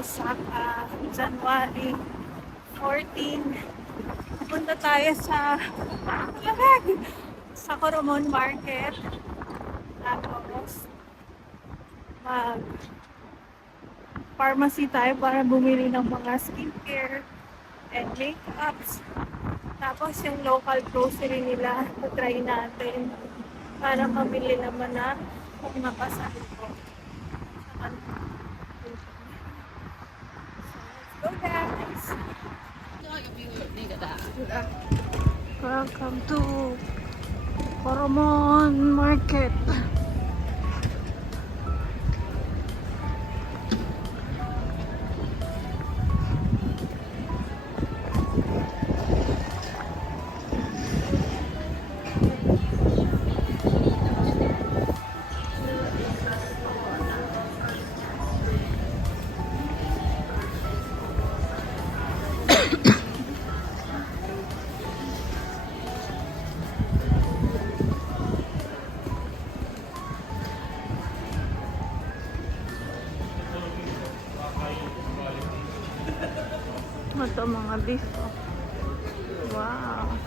sa January 14. Punta tayo sa sa Coromon Market. Tapos mag pharmacy tayo para bumili ng mga skincare and makeups. Tapos yung local grocery nila, try natin para mabili naman na kung nakasalubong. So, let's go guys! Welcome to Coromon Market. Ito mga beef. Oh. Wow.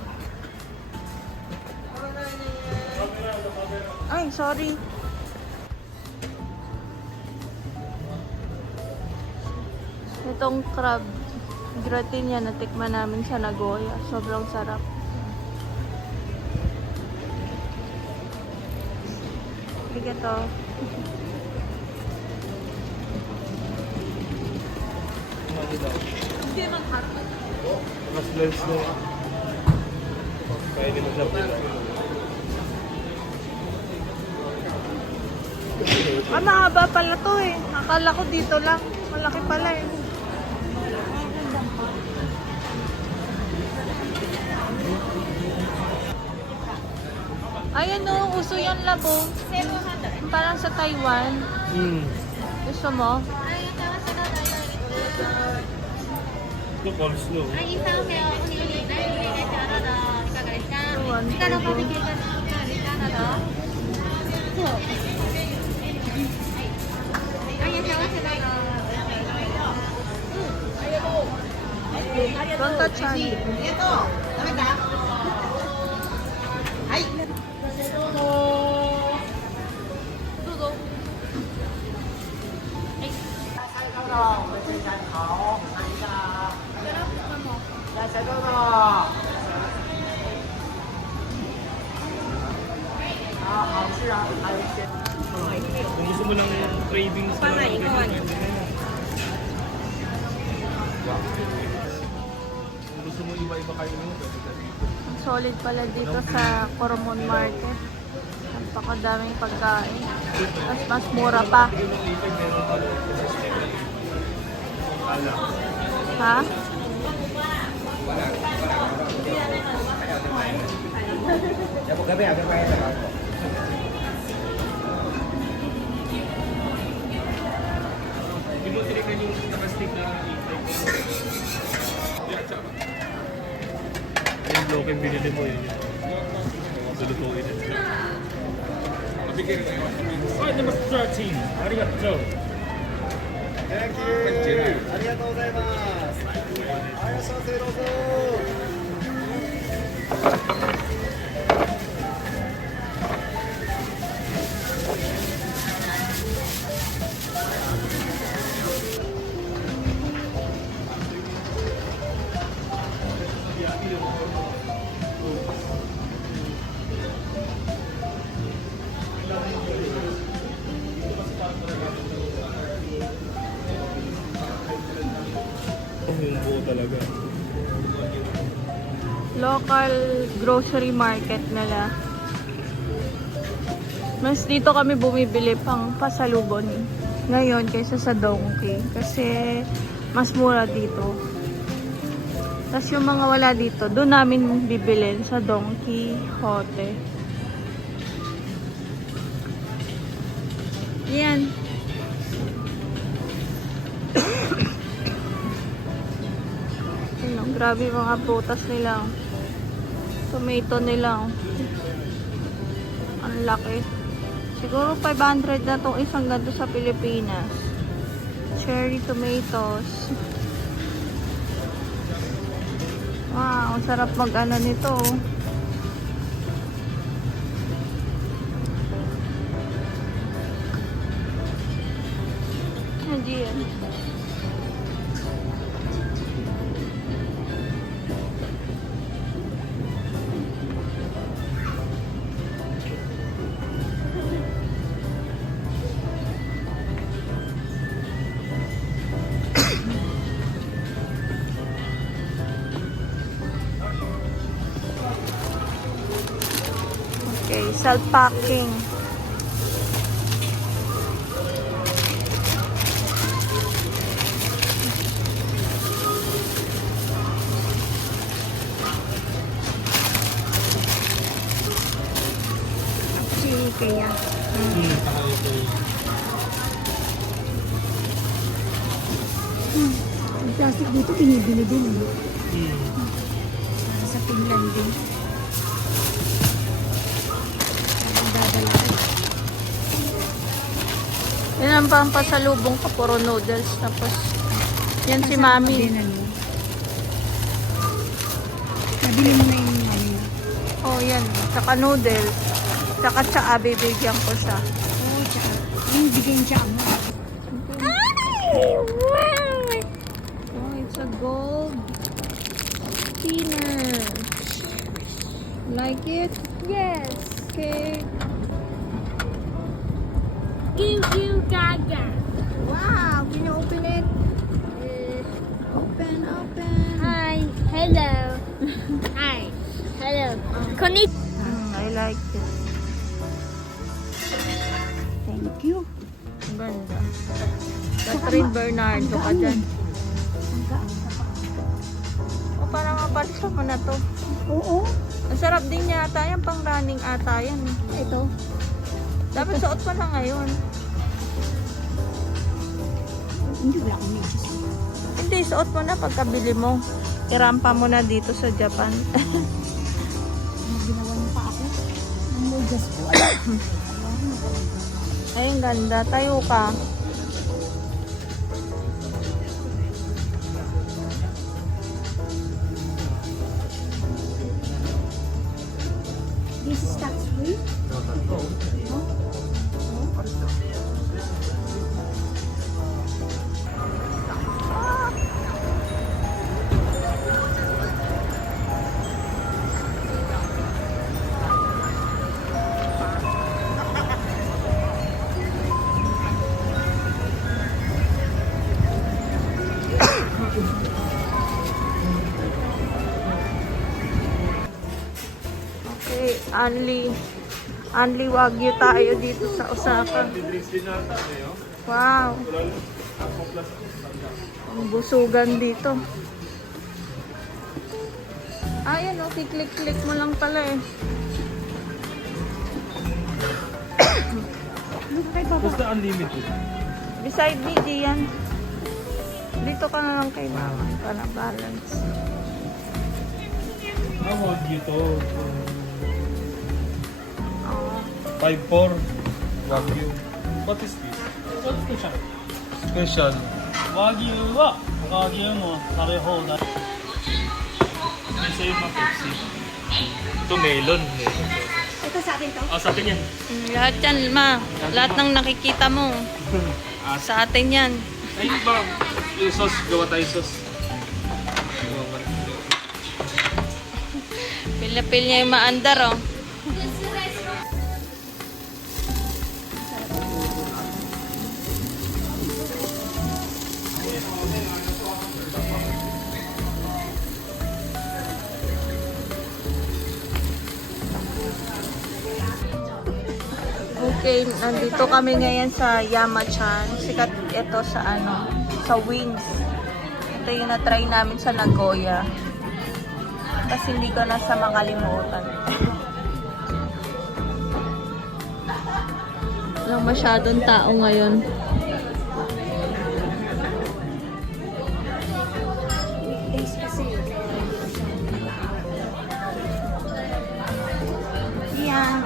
Ay, sorry. Itong crab gratin yan, natikman namin sa Nagoya. Sobrang sarap. Bigat to. Mas lens na kaya hindi mo siya pila. Mahaba pala to eh. Akala ko dito lang. Malaki pala eh. Ayan o, uso yan labo. Parang sa Taiwan. Gusto mo? Ito, coleslaw. はい、インスタント系おにぎり大好きでサラダいかがですか？イカのバーベキューかサラダ。そう。はい、いらっしゃいませどうぞ。Don't touch on it. 食べた？はい。どうぞ。どうぞ。Kung gusto mo lang yung cravings na ganyan. Kung gusto mo iba-iba kayo mo, pwede ka dito. Solid pala dito sa Coromon Market. Napakadaming pagkain. Tapos mas mura pa. Ha? Hindi mo tinikan yung nakastick na yung local binili mo yun. Lulutuin yun. Alright, number 13. Arigato. Thank you. ありがとうございます。ありがとうございます。Yung buo talaga. Local grocery market nila. Mas dito kami bumibili pang pasalubon ngayon kaysa sa Donkey. Kasi mas mura dito. Tapos yung mga wala dito, doon namin bibilin sa Donkey Hote. Yan. Grabe mga prutas nila. Tomato nila. Ang laki. Siguro 500 na itong isang ganito sa Pilipinas. cherry tomatoes. Wow, sarap mag-ano nito. Ayan. Okay, self-packing. Chili kaya. Ang plastic dito, binibili din. Para sa Finland din. Ang dadala. Yan ang pang pasalubong ko, puro noodles. Tapos, yan si Mami. Din, ano. Nabili mo na yung ano yun. Oh, yan. Tsaka noodles. Tsaka tsaa, bibigyan ko siya. Oo, tsaka. Yung bigay niya mo. Ay! Wow! Oh, it's a gold spinner. Like it? Yes. Okay. Gaga. Wow! Can you open it? Open, open. Hi. Hello. Hi. Hello. Konnichiwa. I like it. Thank you. Ang ganda. Catherine Bernardo ka dyan. O, parang mapalisa mo na to. Oo. Ang sarap din yata yan. Pang running ata yan. Ito. Dapat suot pa na ngayon. Hindi wala akong medyas. Hindi, suot mo na pagkabili mo. Irampa mo na dito sa Japan. Ginawa niyo pa ako. Ang medyas ko. Ay, ang ganda. Tayo ka. This is tax free? Okay, only Wagyu tayo dito sa Osaka. Wow. Ang busugan dito. Ayan o, kiklik-klik mo lang pala eh. Basta unlimited. Beside me, Gian. Dito ka na lang kay mama para balance. Wag to. Oo. 5-4. Wagyu. What is this? What special? Special. 和牛は和牛も食べ放題。Isa yung mga Pepsi. Ito melon. Ito sa akin to? Ah, sa atin yan. Lahat yan, ma. Lahat ng nakikita mo. Sa atin yan. Ay, ba? Yung sauce. Gawa tayo sauce. Pil niya yung maandar, oh. Okay, nandito kami ngayon sa Yamachan. Sikat ito sa ano, sa wings. Ito yung na-try namin sa Nagoya. Kasi hindi ko na sa makalimutan. Walang masyadong tao ngayon. Weekdays kasi. Yeah.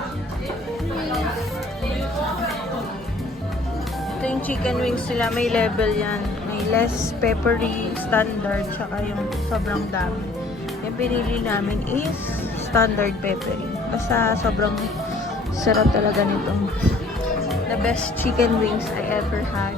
Ito yung chicken wings nila, may level yan. May less peppery, standard, tsaka yung sobrang dami. Yung pinili namin is standard peppery. Basta sobrang sarap talaga nitong the best chicken wings I ever had.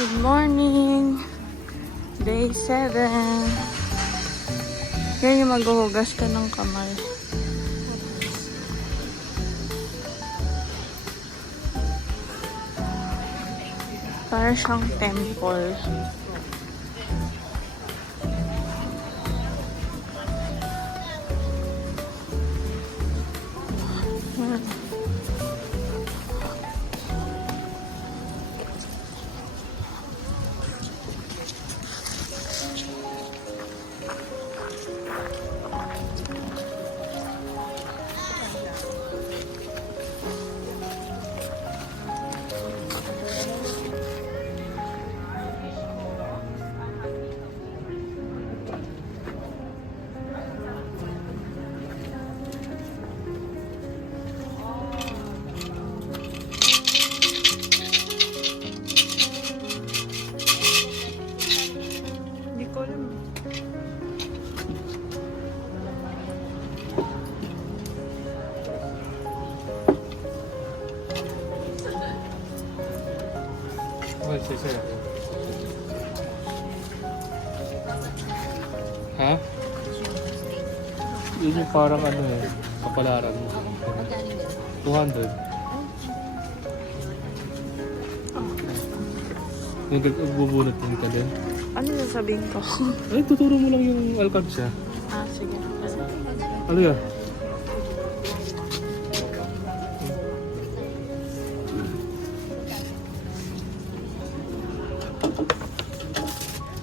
Good morning! Day 7. Yan yung maghuhugas ka ng kamay. Para siyang temple. Yan. Hindi ko alam. Ay, sir. Ha? Yun yung parang ano eh, kapalaran mo. 200. Yung nagbubunot din ka din. Ano sasabihin ko? Ay, tuturo mo lang yung alkansya. Ah, sige. Ano yan?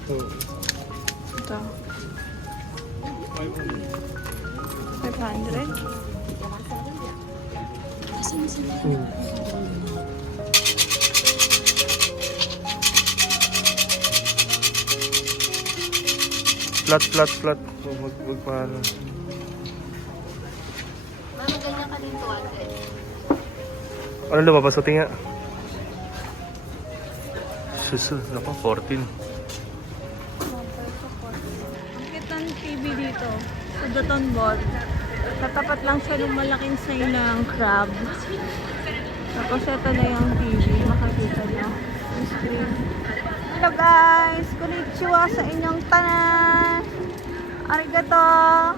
Oh. Ito. 500? Flat. Wag paano. Mama, ganyan ka din to, ate. Ano lumabas sa tinga? Susunod na pa, 14. Bakit ang TV dito? Sa Doton Ball. Katapat lang siya ng malaking sign ng crab. Tapos ito na yung TV. Makakita niyo. Yung screen. Hello guys! Konnichiwa sa inyong tanan! Arigato!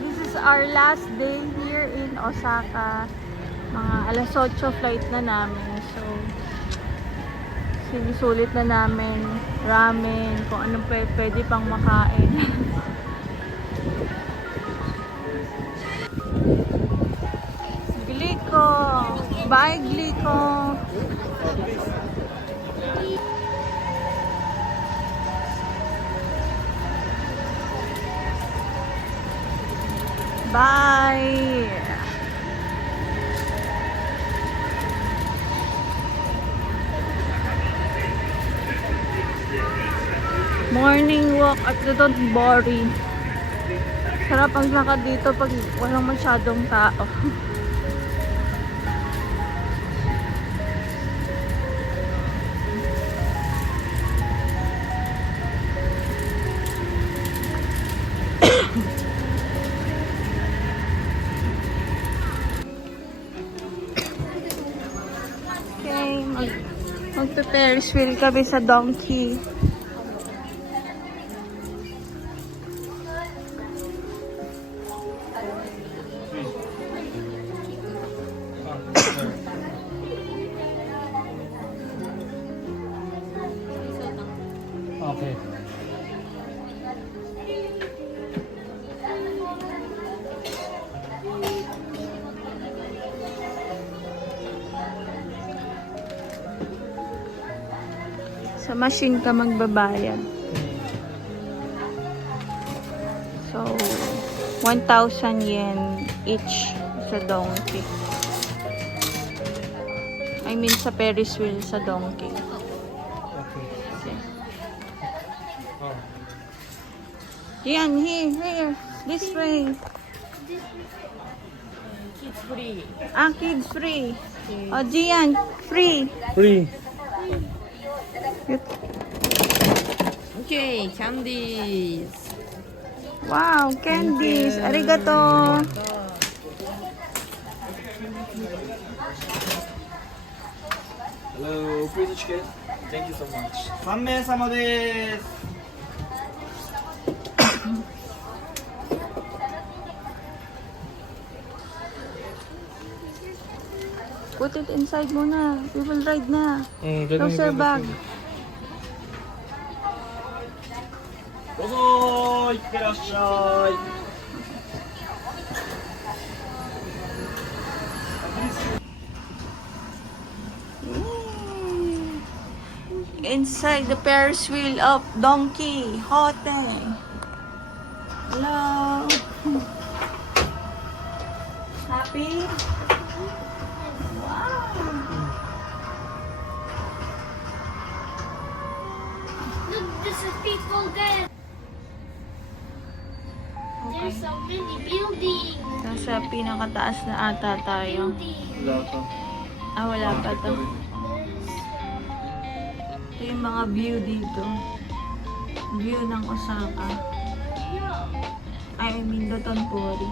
This is our last day here in Osaka. Mga alas 8 flight na namin. So, sinisulit na namin ramen, kung anong pwede pang makain. Glico! Bye, Glico! Bye! Morning walk at Dotonbori. Sarap ang lakad dito pag walang masyadong tao. Okay, magpe-Ferris wheel kami sa donkey. Sa machine ka magbabayad. So, 1,000 yen each sa donkey. I mean sa Ferris wheel sa donkey. Okay. Yan, here. This way. Kids free. Ah, kids free. Oh, Gian, free. Free. Okay, candies. Wow, candies. Arigato. Hello, please chicken. Thank you so much. 3名様です。 Put it inside muna. We will ride na. Ganun Close your bag. どうぞ、いってらっしゃい。 Inside the Ferris wheel of Donkey Hotel. Hello. Happy? Wow. Look, there's a people there. There's so many buildings. Nasa pinakataas na ata tayo. Wala pa. Ah, wala pa to. Ito yung mga view dito. View ng Osaka. I mean, Dotonbori.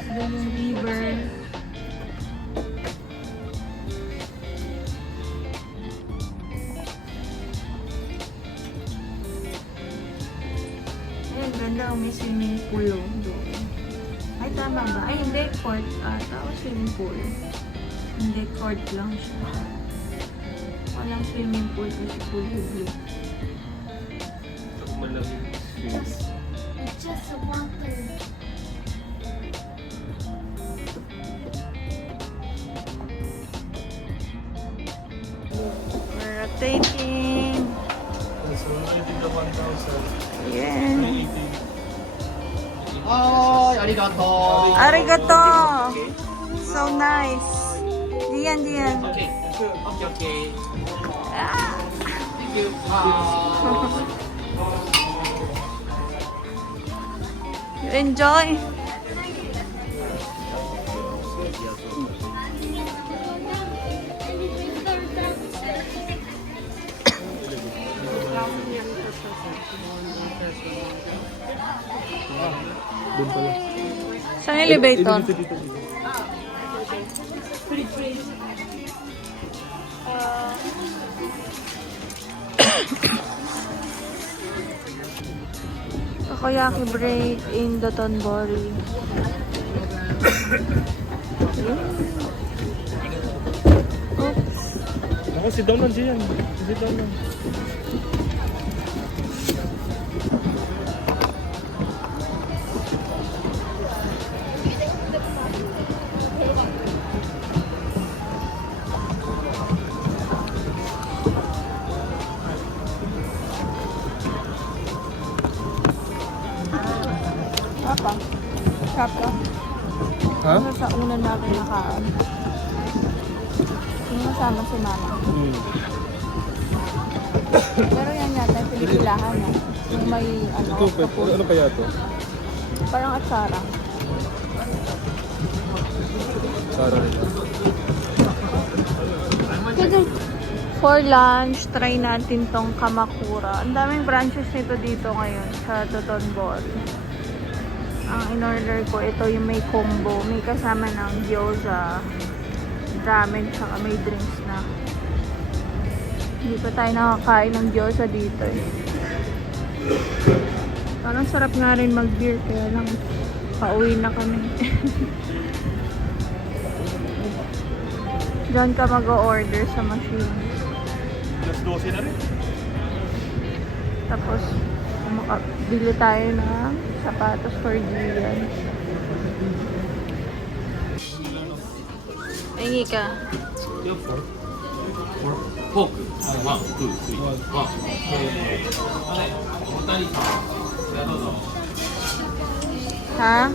Ito yung river. Ayun, ganda. May swimming pool doon. Ay, tama ba? Ay, hindi. Court ata. O swimming pool. Hindi, court lang siya. Walang swimming pool kasi pool blue. It's just a water. We're rotating. So, I think the 1,000. Yeah. はい、ありがとう。 Arigato! So nice. Diyan, diyan. Okay, okay. Ah. Thank you. You enjoy? Doon pala. Saan elevator? Dito, dito, dito. Takoyaki break in Dotonbori. Oops. Ako, sit down lang siya. Sit down lang. Apa? Sarap ka? Ha? Ano sa una natin nakaan? Yung kasama si mama. Pero yan yata, pinipilahan na. Yung may ano, Ito, kapul. ano kaya to? Parang atsara. Sarah nila. For lunch, try natin tong Kamakura. Ang daming branches nito dito ngayon sa Dotonbori. Ang in-order ko, ito yung may combo. May kasama ng gyoza, ramen, tsaka may drinks na. Hindi pa tayo nakakain ng gyoza dito eh. Parang sarap nga rin mag-beer, kaya lang pauwi na kami. Diyan ka mag-order sa machine. Alas 12 na rin. Tapos, bili tayo ng sapatos for Gian. Hingi ka. Yung 4. フォーク。ワン、ツー、スリー。ワン。お二人さん。じゃあどうぞ。 Ha?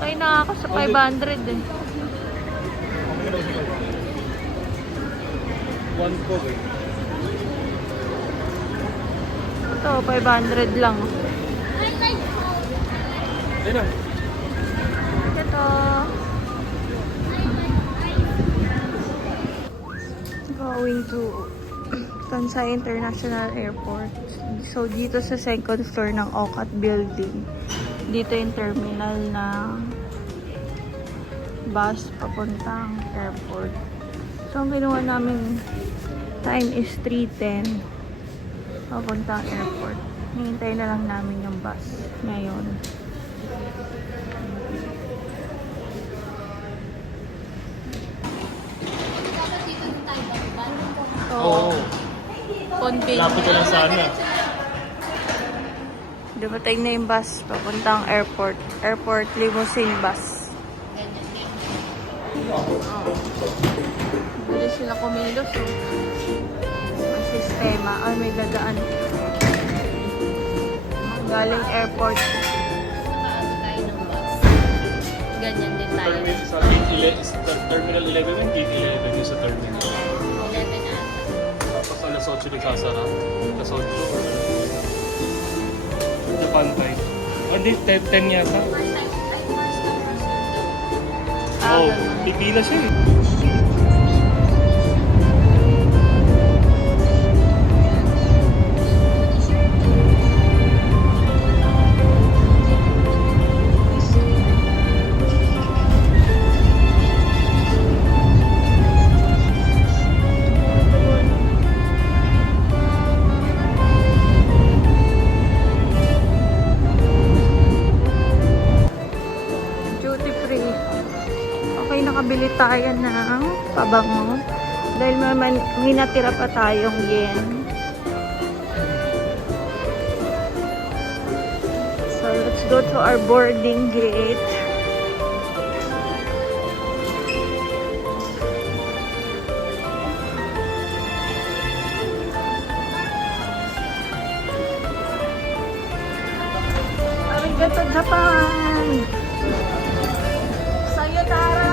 Okay na ako sa 500 eh. One coke eh. Ito, 500 lang. Ayun na. Ito. Going to Kansai International Airport. So, dito sa second floor ng OCAT building. Dito yung terminal ng bus papuntang airport. So, ang ginawa namin time is 3:10 papuntang airport. Hihintay na lang namin yung bus ngayon. Dapat dito na tayo bababa. Oo. Convenient. Lapit ka lang sa ano. Dumating na yung bus papuntang airport. Airport limousine bus. Hindi sila kumilos. Oh. May sistema. Ay, may dadaan. Galing airport. Paano tayo ng bus? Ganyan din tayo. Sa gate 11, sa terminal 11 yung gate 11 yung sa terminal. 11 ata. Tapos alas 8 nagsasara. Alas 8. Japan time. Oh, hindi, 10 yata. Oh, pipila siya eh. Duty free. Okay, nakabili tayo ng pabango. Dahil may natira pa tayong yen. So, let's go to our boarding gate. Arigato Japan! Sayonara!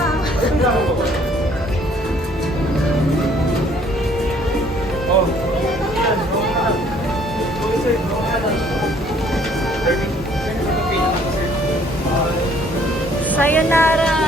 Sayonara!